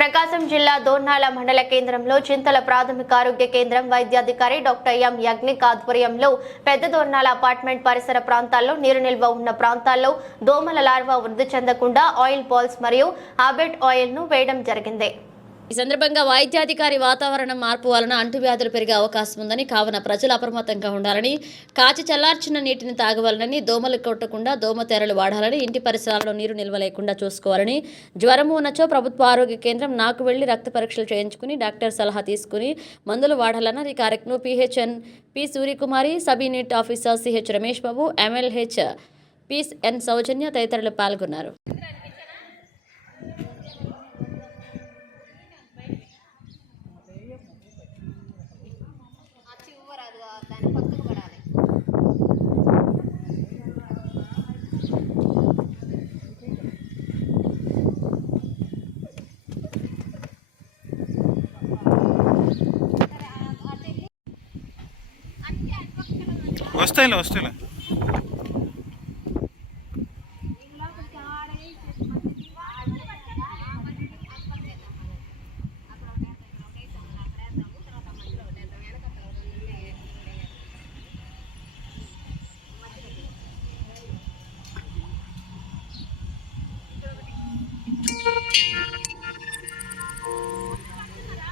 ప్రకాశం జిల్లా దోర్నాల మండల కేంద్రంలో చింతల ప్రాథమిక ఆరోగ్య కేంద్రం వైద్యాధికారి డాక్టర్ ఎం యజ్ఞిక్ ఆధ్వర్యంలో పెద్ద దోర్నాల అపార్ట్మెంట్ పరిసర ప్రాంతాల్లో నీరు నిల్వ ఉన్న ప్రాంతాల్లో దోమల లార్వా వృద్ధి చెందకుండా ఆయిల్ బాల్స్ మరియు హాబెట్ ఆయిల్ ను వేయడం జరిగింది. ఈ సందర్భంగా వైద్యాధికారి వాతావరణం మార్పు వలన అంటువ్యాధులు పెరిగే అవకాశం ఉందని, కావున ప్రజలు అప్రమత్తంగా ఉండాలని, కాచి చల్లార్చిన నీటిని తాగవాలని, దోమలు కొట్టకుండా దోమతెరలు వాడాలని, ఇంటి పరిసరాల్లో నీరు నిల్వ లేకుండా చూసుకోవాలని, జ్వరము ఉన్నచో ప్రభుత్వ ఆరోగ్య కేంద్రం నాకు వెళ్లి రక్త పరీక్షలు చేయించుకుని డాక్టర్ సలహా తీసుకుని మందులు వాడాలన్నారు. ఈ కార్యక్రమంలో PHN P Suryakumari, sub unit officer CH Ramesh Babu, MLHPs N Soujanya తదితరులు పాల్గొన్నారు. వస్తాయిలే